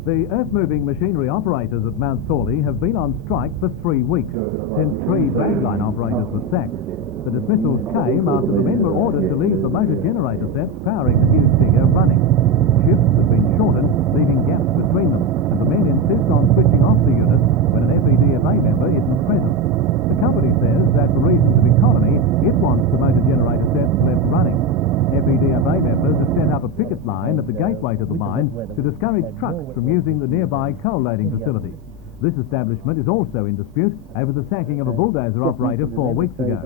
The earth-moving machinery operators at Mount Thorley have been on strike for 3 weeks, since 3 dragline operators were sacked. The dismissals came after the men were ordered to leave the motor generator sets powering the huge digger running. Shifts have been shortened, leaving gaps between them, and the men insist on switching off the unit when an FEDFA member isn't present. The company says that for reasons of economy, it wants the motor generator sets left running. NBN members have set up a picket line at the gateway to the mine to discourage trucks from using the nearby coal loading facility. This establishment is also in dispute over the sacking of a bulldozer operator 4 weeks ago.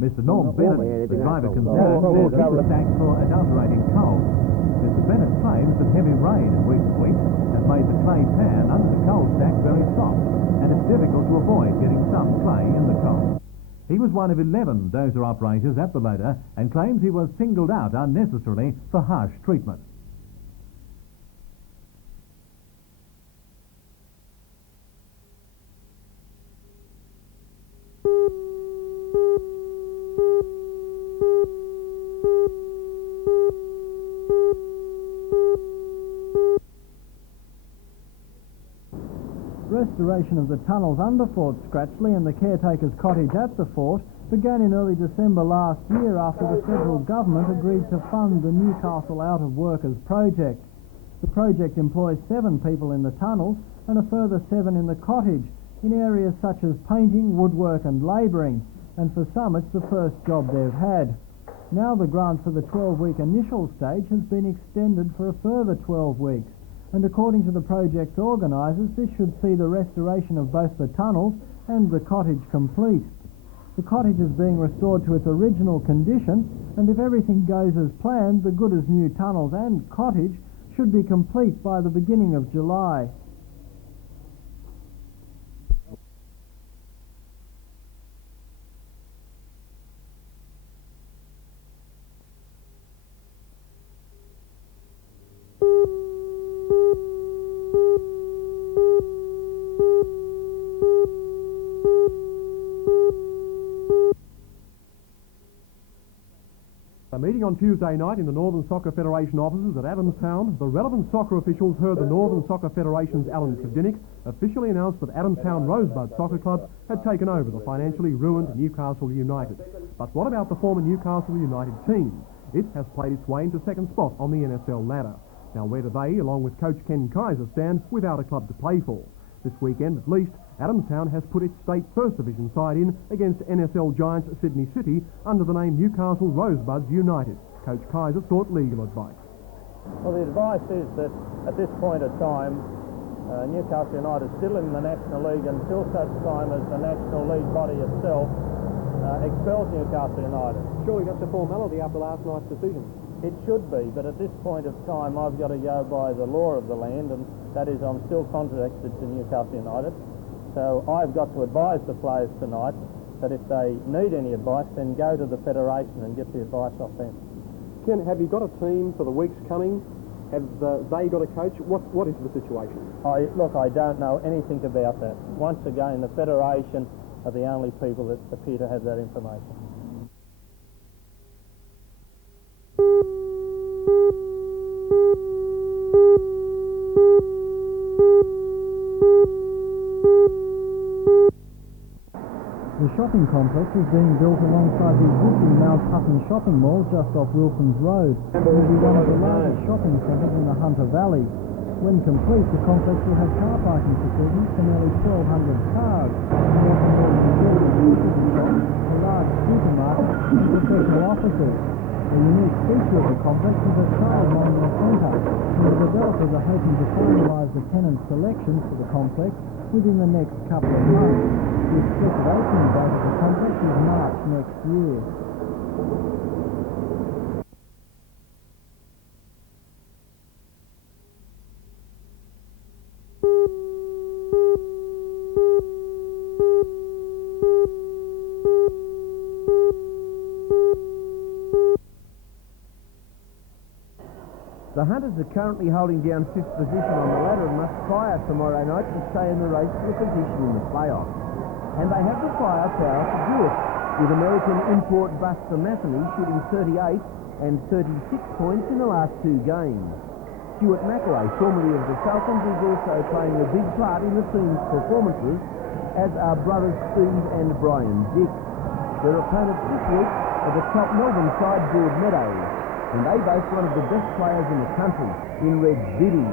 Mr. Norm Bennett, the driver concerned, says he was sacked for adulterating coal. Mr. Bennett claims that heavy rain in recent weeks has made the clay pan under the coal stack very soft, and it's difficult to avoid getting some clay in the coal. He was one of 11 dozer operators at the loader and claims he was singled out unnecessarily for harsh treatment. Restoration of the tunnels under Fort Scratchley and the caretaker's cottage at the fort began in early December last year after the federal government agreed to fund the Newcastle Out of Workers project. The project employs 7 people in the tunnels and a further 7 in the cottage in areas such as painting, woodwork and labouring, and for some it's the first job they've had. Now the grant for the 12-week initial stage has been extended for a further 12 weeks. And according to the project's organisers, this should see the restoration of both the tunnels and the cottage complete. The cottage is being restored to its original condition, and if everything goes as planned, the good as new tunnels and cottage should be complete by the beginning of July. A meeting on Tuesday night in the Northern Soccer Federation offices at Adamstown, the relevant soccer officials heard the Northern Soccer Federation's Alan Tredinnick officially announced that Adamstown Rosebud Soccer Club had taken over the financially ruined Newcastle United. But what about the former Newcastle United team? It has played its way into second spot on the NSL ladder. Now where do they, along with coach Ken Kaiser, stand without a club to play for? This weekend, at least, Adamstown has put its state First Division side in against NSL giants Sydney City under the name Newcastle Rosebuds United. Coach Kaiser sought legal advice. Well, the advice is that at this point of time, Newcastle United is still in the National League until such time as the National League body itself expels Newcastle United. Surely that's a formality after last night's decision. It should be, but at this point of time I've got to go by the law of the land, and that is I'm still contracted to Newcastle United. So I've got to advise the players tonight that if they need any advice, then go to the Federation and get the advice off them. Ken, have you got a team for the weeks coming? Have they got a coach? What is the situation? Look, I don't know anything about that. Once again, the Federation are the only people that appear to have that information. The shopping complex is being built alongside the existing Mount Hutton shopping mall just off Wilson's Road. It will be one of the largest shopping centres in the Hunter Valley. When complete, the complex will have car parking facilities for nearly 1,200 cars, and more than buildings, shops, a large supermarket, and professional offices. A unique feature of the complex is a child monument centre, and the developers are hoping to finalise the tenant selections for the complex within the next couple of months. The expected opening date of the complex is March next year. The Hunters are currently holding down 5th position on the ladder and must fire tomorrow night to stay in the race for a position in the playoffs. And they have the firepower to do it, with American import Buster Matheny shooting 38 and 36 points in the last 2 games. Stuart McElroy, formerly of the Southlands, is also playing a big part in the team's performances, as are brothers Steve and Brian Dick. Their opponents this week are the top Melbourne side Broadmeadows, and they boast one of the best players in the country, in Red Biddy,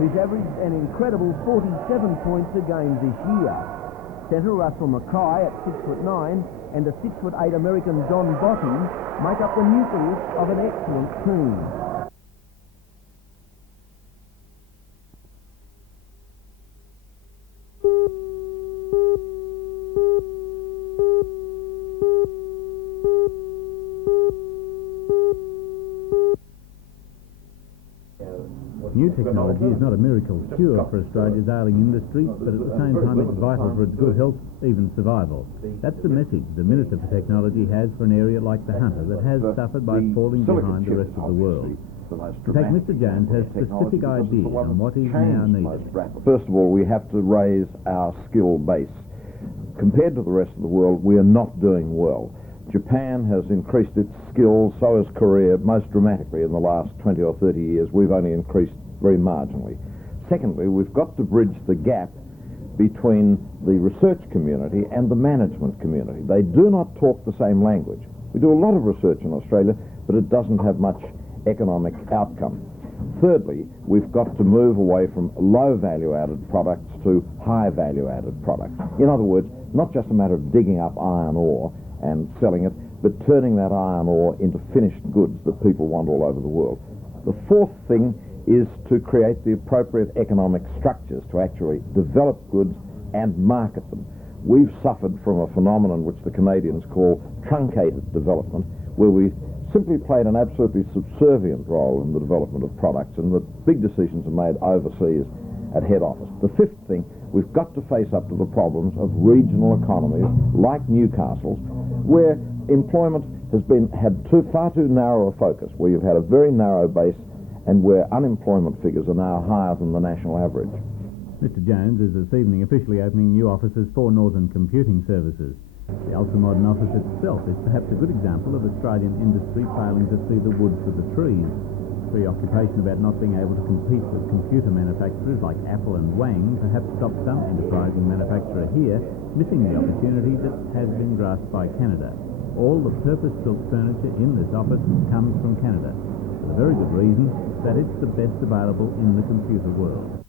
who's averaged an incredible 47 points a game this year. Centre Russell Mackay at 6'9" and a 6'8" American Don Botti make up the nucleus of an excellent team. New technology is not a miracle cure for Australia's ailing industry, but at the same time it's vital for its good health, even survival. That's the message the Minister for Technology has for an area like the Hunter that has suffered by falling behind the rest of the world. In fact, Mr Jones has specific ideas on what is now needed. First of all, we have to raise our skill base. Compared to the rest of the world, we are not doing well. Japan has increased its skills, so has Korea, most dramatically in the last 20 or 30 years. We've only increased very marginally. Secondly, we've got to bridge the gap between the research community and the management community. They do not talk the same language. We do a lot of research in Australia, but it doesn't have much economic outcome. Thirdly, we've got to move away from low value-added products to high value-added products. In other words, not just a matter of digging up iron ore and selling it, but turning that iron ore into finished goods that people want all over the world. The fourth thing is to create the appropriate economic structures to actually develop goods and market them. We've suffered from a phenomenon which the Canadians call truncated development, where we simply played an absolutely subservient role in the development of products, and the big decisions are made overseas at head office. The fifth thing, we've got to face up to the problems of regional economies like Newcastle's, where employment has had far too narrow a focus, where you've had a very narrow base and where unemployment figures are now higher than the national average. Mr Jones is this evening officially opening new offices for Northern Computing Services. The ultra-modern office itself is perhaps a good example of Australian industry failing to see the wood for the trees. Preoccupation about not being able to compete with computer manufacturers like Apple and Wang perhaps stops some enterprising manufacturer here missing the opportunity that has been grasped by Canada. All the purpose-built furniture in this office comes from Canada, for the very good reason that it's the best available in the computer world.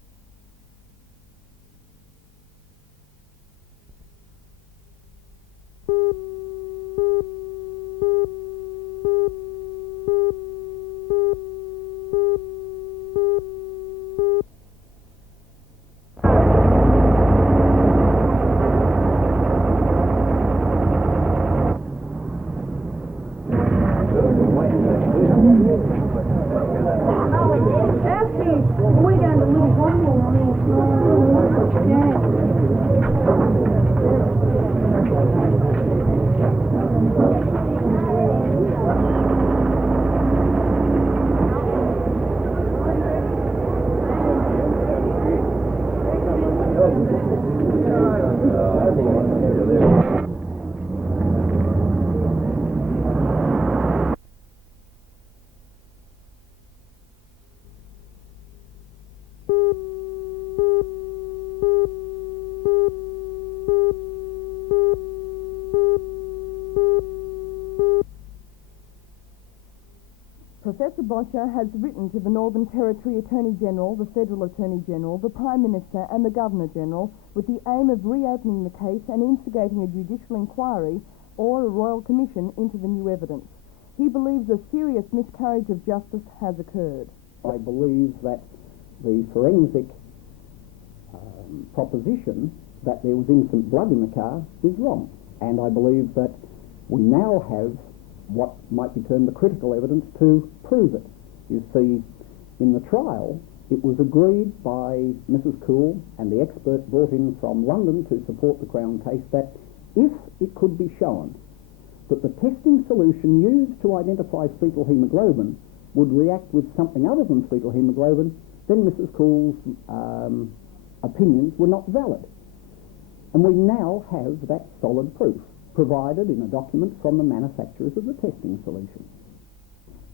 Professor Boscher has written to the Northern Territory Attorney-General, the Federal Attorney-General, the Prime Minister and the Governor-General with the aim of reopening the case and instigating a judicial inquiry or a royal commission into the new evidence. He believes a serious miscarriage of justice has occurred. I believe that the forensic proposition that there was innocent blood in the car is wrong. And I believe that we now have what might be termed the critical evidence to prove it. You see, in the trial, it was agreed by Mrs. Cool and the expert brought in from London to support the Crown case that if it could be shown that the testing solution used to identify fetal haemoglobin would react with something other than fetal haemoglobin, then Mrs. Cool's opinions were not valid. And we now have that solid proof provided in a document from the manufacturers of the testing solution.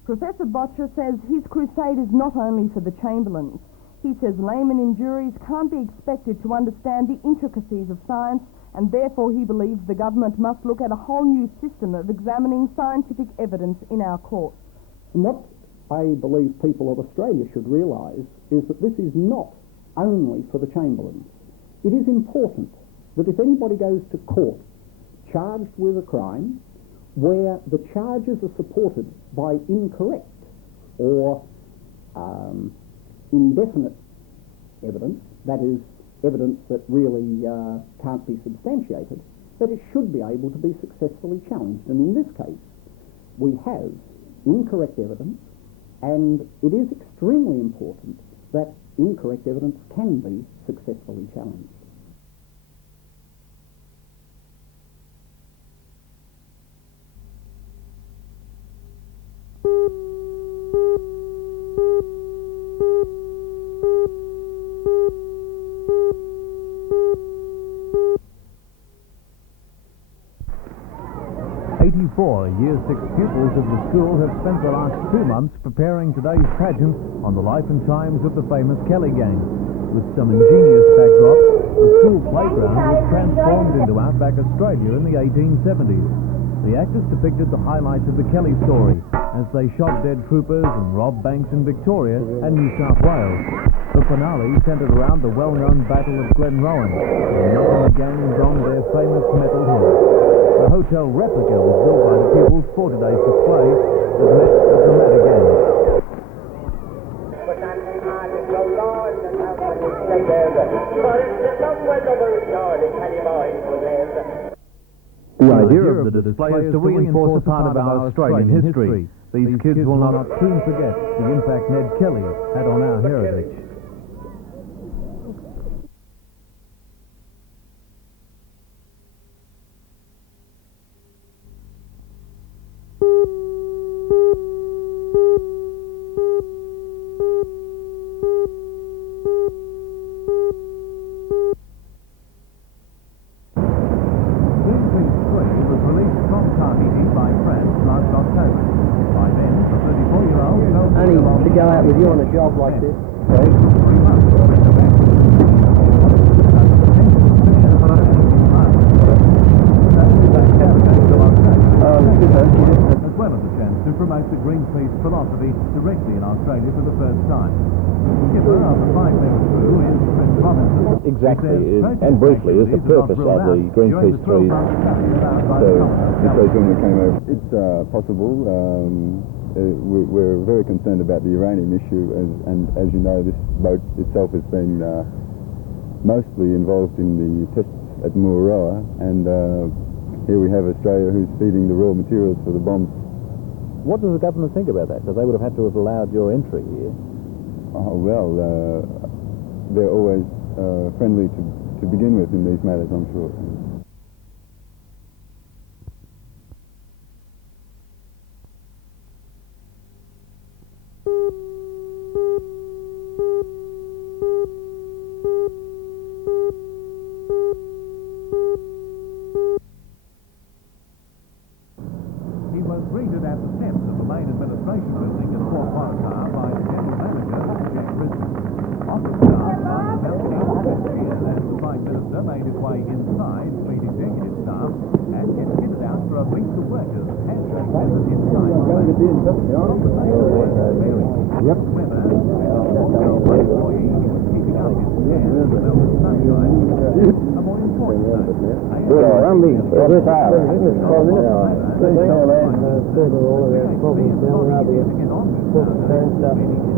Professor Botcher says his crusade is not only for the Chamberlains. He says laymen and juries can't be expected to understand the intricacies of science, and therefore he believes the government must look at a whole new system of examining scientific evidence in our courts. And what I believe people of Australia should realise is that this is not only for the Chamberlains. It is important that if anybody goes to court charged with a crime where the charges are supported by incorrect or indefinite evidence, that is, evidence that really can't be substantiated, that it should be able to be successfully challenged. And in this case, we have incorrect evidence, and it is extremely important that incorrect evidence can be successfully challenged. Year 6 pupils of the school have spent the last 2 months preparing today's pageant on the life and times of the famous Kelly gang. With some ingenious backdrop, the school playground was transformed into outback Australia in the 1870s. The actors depicted the highlights of the Kelly story as they shot dead troopers and robbed banks in Victoria and New South Wales. The finale centred around the well-known Battle of Glenrowan, where Nutt and the gang donned their famous metal helmets. The hotel replica was built by the pupils for today's display that met a dramatic end. The idea of the display is to reinforce a part of our Australian history. These kids will not soon forget the impact Ned Kelly had on our heritage. Only to go out with you on a job like this. As well as a chance to promote the Greenpeace philosophy directly in Australia for the first time. Skipper of the 5-member crew is Chris Robinson. Exactly, and briefly, is the purpose of the Greenpeace trees. So, because when we came over, it's possible. We're very concerned about the uranium issue, and as you know, this boat itself has been mostly involved in the tests at Mururoa, and here we have Australia who's feeding the raw materials for the bombs. What does the government think about that? Because they would have had to have allowed your entry here. Oh, well, they're always friendly to begin with in these matters, I'm sure. He was greeted at the steps of the main administration building in Port Waratah by the general manager, Jack Brisbane. Office staff lined the balcony cheered as the Prime Minister made his way inside to meet executive staff and get kitted out for a meet the workers handshake visit inside the place. From the neighbour was very Yep. weather, employee keeping up his stand in the melted sunshine. A more important note.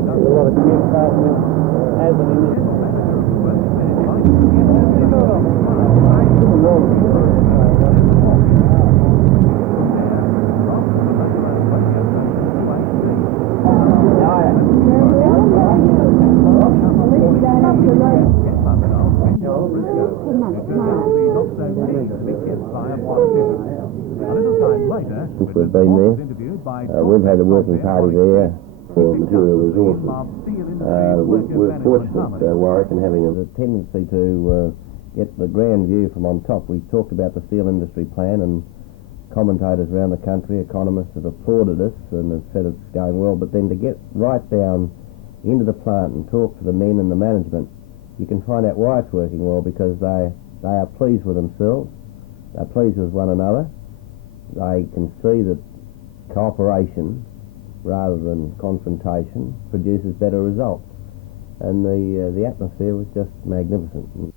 A lot of Newcastle as an industry. Since we've been there, we've had a working party there for material resources. We're fortunate, Warwick, in having a tendency to get the grand view from on top. We've talked about the steel industry plan, and commentators around the country, economists, have applauded us and have said it's going well, but then to get right down into the plant and talk to the men and the management, you can find out why it's working well, because they are pleased with themselves, they're pleased with one another, they can see that cooperation rather than confrontation produces better results, and the atmosphere was just magnificent.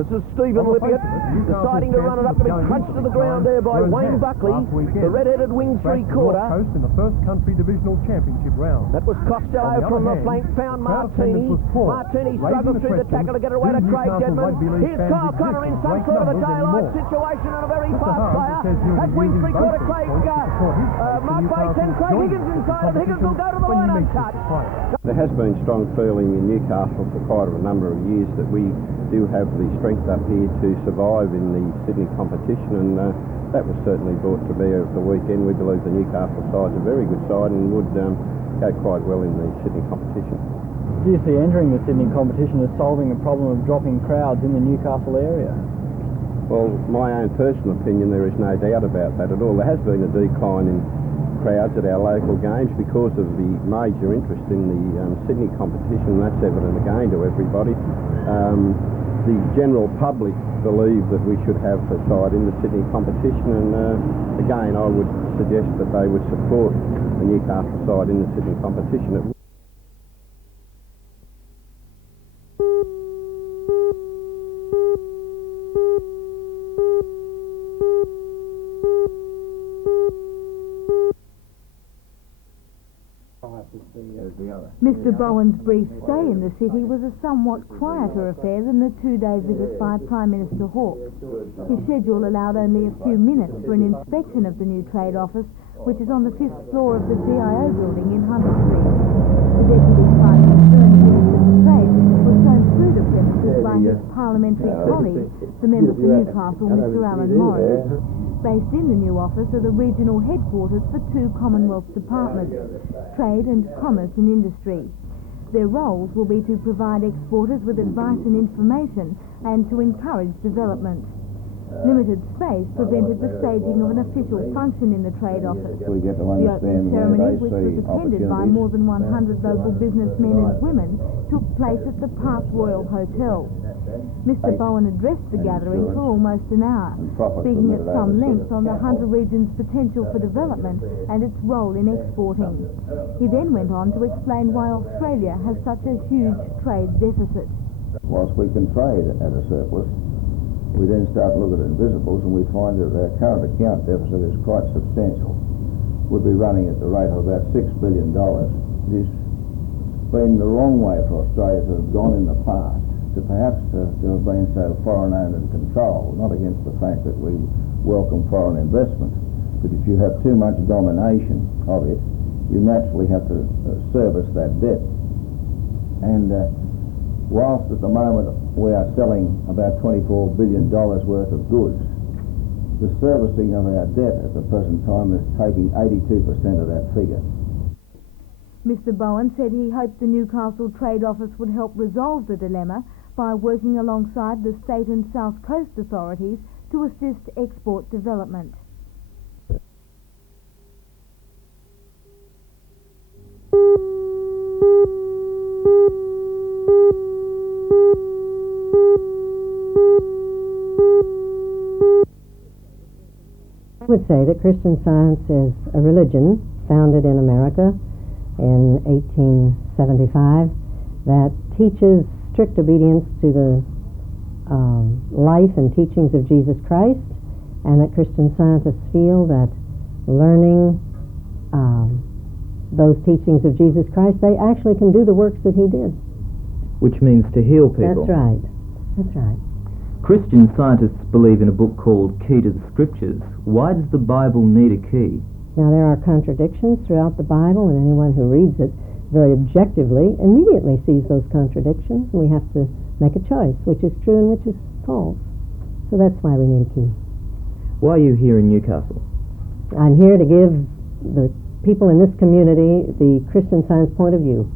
This is Stephen Lippitt, deciding to run it up to be crunched to the ground there by Wayne Buckley, the red-headed wing three-quarter. Coast in the first country divisional championship round. That was Costello from the flank, found Martini. Martini struggled through the tackle to get it away to Craig Dedman. Here's Kyle Connor in some sort of a daylight situation and a very fast player. That's wing three-quarter Craig. Mark Bates and Craig Higgins inside, and Higgins will go to the line untouched. There has been strong feeling in Newcastle for quite a number of years that we do have the strength up here to survive in the Sydney competition, and that was certainly brought to bear at the weekend. We believe the Newcastle side's a very good side and would go quite well in the Sydney competition. Do you see entering the Sydney competition as solving the problem of dropping crowds in the Newcastle area? Well, my own personal opinion, there is no doubt about that at all. There has been a decline in crowds at our local games because of the major interest in the Sydney competition. That's evident again to everybody. The general public believe that we should have a side in the Sydney competition, and again I would suggest that they would support the Newcastle side in the Sydney competition. Mr. Bowen's brief stay in the city was a somewhat quieter affair than the two-day visit by Prime Minister Hawke. His schedule allowed only a few minutes for an inspection of the new trade office, which is on the 5th floor of the GIO building in Hunter Street. The Deputy Prime Minister and Minister for Trade was shown through the premises by his parliamentary colleague, the member for Newcastle, Mr. Alan Morris. Based in the new office are the regional headquarters for two Commonwealth departments, Trade and Commerce and Industry. Their roles will be to provide exporters with advice and information and to encourage development. Limited space prevented the staging of an official function in the trade office. The opening ceremony, which was attended by more than 100 local businessmen and women, took place at the Park Royal Hotel. Mr. Bowen addressed the gathering for almost an hour, speaking at some length on the Hunter region's potential for development and its role in exporting. He then went on to explain why Australia has such a huge trade deficit. Whilst we can trade at a surplus, we then start to look at invisibles and we find that our current account deficit is quite substantial. We'll be running at the rate of about $6 billion. It has been the wrong way for Australia to have gone in the past, to perhaps to have been so foreign-owned and controlled, not against the fact that we welcome foreign investment, but if you have too much domination of it, you naturally have to service that debt. And whilst at the moment we are selling about $24 billion worth of goods, the servicing of our debt at the present time is taking 82% of that figure. Mr. Bowen said he hoped the Newcastle Trade Office would help resolve the dilemma by working alongside the state and south coast authorities to assist export development. I would say that Christian Science is a religion founded in America in 1875 that teaches strict obedience to the life and teachings of Jesus Christ, and that Christian Scientists feel that learning those teachings of Jesus Christ, they actually can do the works that he did. Which means to heal people. That's right. That's right. Christian Scientists believe in a book called Key to the Scriptures. Why does the Bible need a key? Now, there are contradictions throughout the Bible, and anyone who reads it very objectively immediately sees those contradictions, and we have to make a choice, which is true and which is false. So that's why we need a key. Why are you here in Newcastle? I'm here to give the people in this community the Christian Science point of view.